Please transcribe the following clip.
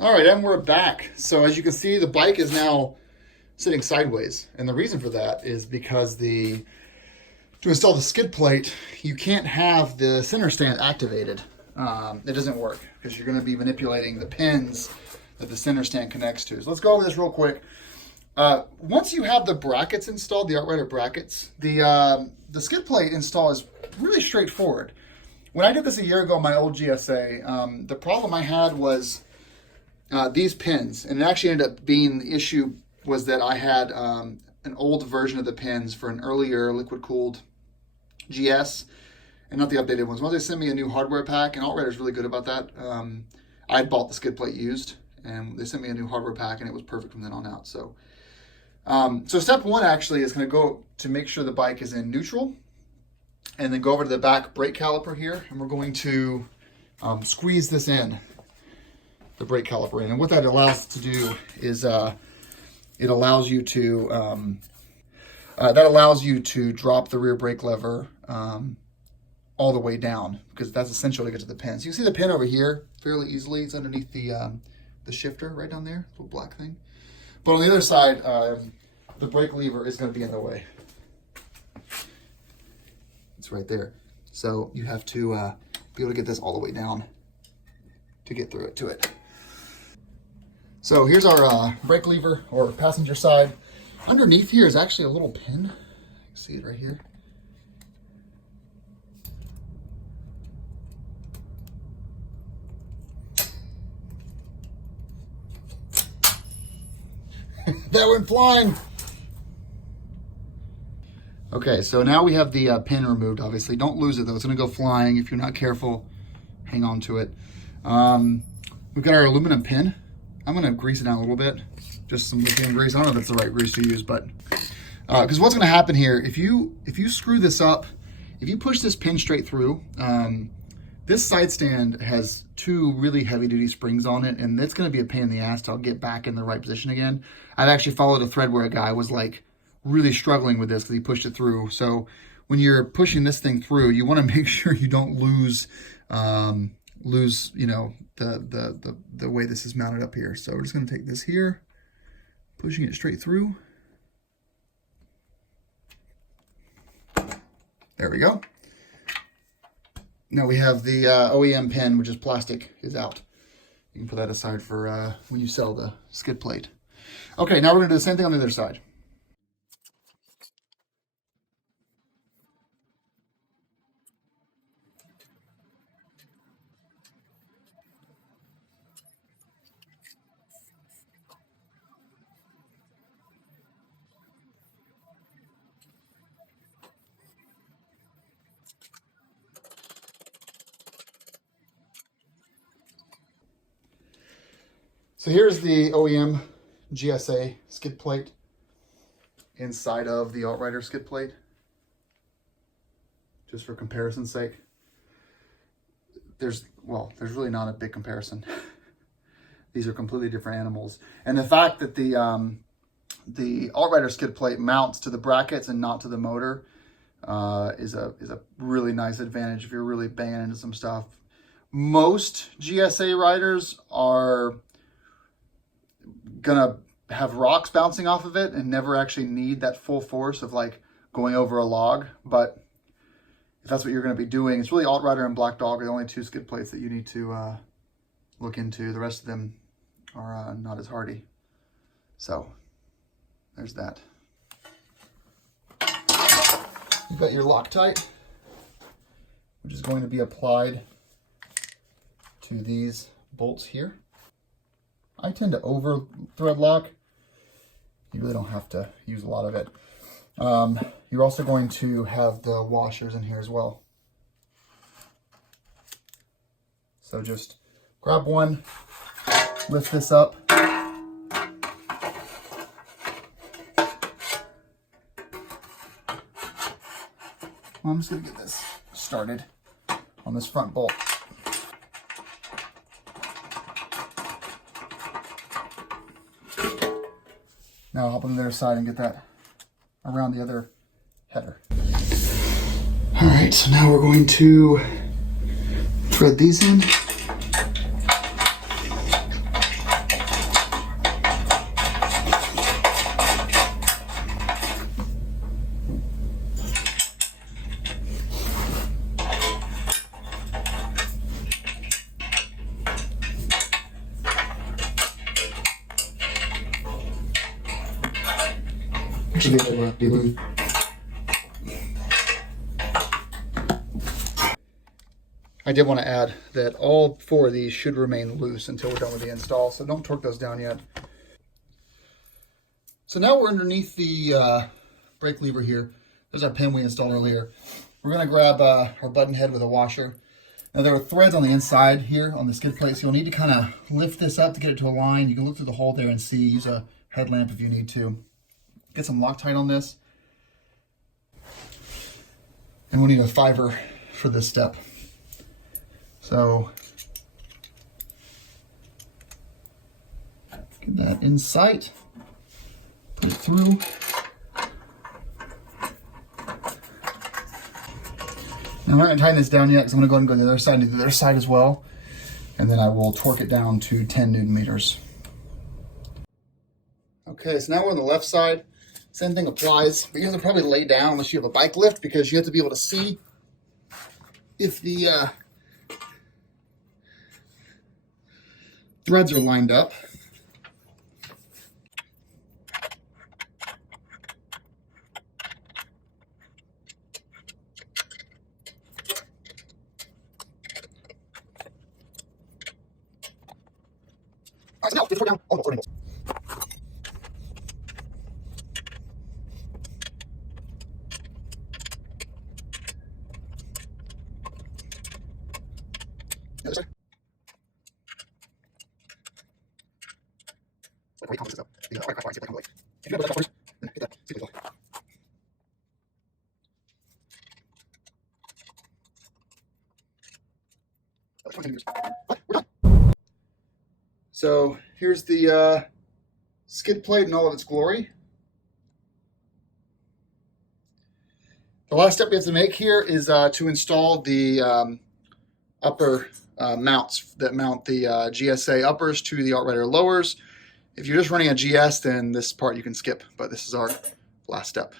All right, and we're back. So as you can see, the bike is now sitting sideways. And the reason for that is because to install the skid plate, you can't have the center stand activated. It doesn't work because you're going to be manipulating the pins that the center stand connects to. So let's go over this real quick. Once you have the brackets installed, the AltRider brackets, the skid plate install is really straightforward. When I did this a year ago on my old GSA, the problem I had was these pins, and it actually ended up being the issue was that I had an old version of the pins for an earlier liquid-cooled GS, and not the updated ones. Once they sent me a new hardware pack, and AltRider is really good about that. I had bought the skid plate used, and they sent me a new hardware pack, and it was perfect from then on out. So step one actually is going to go to make sure the bike is in neutral, and then go over to the back brake caliper here, and we're going to squeeze this in, the brake caliper in. And what that allows to do is it allows you to drop the rear brake lever all the way down, because that's essential to get to the pin. So you can see the pin over here fairly easily. It's underneath the shifter right down there, little black thing. But on the other side, the brake lever is going to be in the way. It's right there. So you have to be able to get this all the way down to get through it to it. So here's our brake lever, or passenger side. Underneath here is actually a little pin. You can see it right here. That went flying. Okay, so now we have the pin removed, obviously. Don't lose it, though. It's going to go flying. If you're not careful, hang on to it. We've got our aluminum pin. I'm going to grease it down a little bit. Just some lithium grease. I don't know if that's the right grease to use, but... Because what's going to happen here, if you screw this up, if you push this pin straight through, this side stand has two really heavy-duty springs on it, and it's going to be a pain in the ass to get back in the right position again. I've actually followed a thread where a guy was like really struggling with this because he pushed it through. So when you're pushing this thing through, you want to make sure you don't lose you know, the way this is mounted up here. So we're just going to take this here, pushing it straight through. There we go. Now we have the OEM pin, which is plastic, is out. You can put that aside for when you sell the skid plate. Okay, now we're going to do the same thing on the other side. So here's the OEM GSA skid plate inside of the AltRider skid plate, just for comparison's sake. There's really not a big comparison. These are completely different animals. And the fact that the AltRider skid plate mounts to the brackets and not to the motor is a really nice advantage if you're really banging into some stuff. Most GSA riders are gonna have rocks bouncing off of it and never actually need that full force of like going over a log. But if that's what you're going to be doing, it's really AltRider and Black Dog are the only two skid plates that you need to look into. The rest of them are not as hardy. So there's that. You've got your Loctite, which is going to be applied to these bolts here. I tend to over thread lock. You really don't have to use a lot of it. You're also going to have the washers in here as well. So just grab one, lift this up. Well, I'm just gonna get this started on this front bolt. Now I'll hop on the other side and get that around the other header. All right, so now we're going to thread these in. I did want to add that all 4 of these should remain loose until we're done with the install, so don't torque those down yet. So now we're underneath the brake lever here. There's our pin we installed earlier. We're going to grab our button head with a washer. Now there are threads on the inside here on the skid plate, so you'll need to kind of lift this up to get it to a line. You can look through the hole there and see. Use a headlamp if you need to. Get some Loctite on this. And we'll need a 5er for this step. So get that in sight. Put it through. Now I'm not going to tighten this down yet because I'm going to go ahead and go to the other side and do the other side as well. And then I will torque it down to 10 Newton meters. Okay, so now we're on the left side. Same thing applies, but you have to probably lay down unless you have a bike lift because you have to be able to see if the threads are lined up. All right, so now get the down. Oh, no, the other side. Like, wait, this up. Yeah, all right, see if I can like. If you have that first, then hit that. See if it's all. What? We're done. So here's the skid plate in all of its glory. The last step we have to make here is to install the upper mounts that mount the GSA uppers to the AltRider lowers. If you're just running a GS, then this part you can skip, but this is our last step.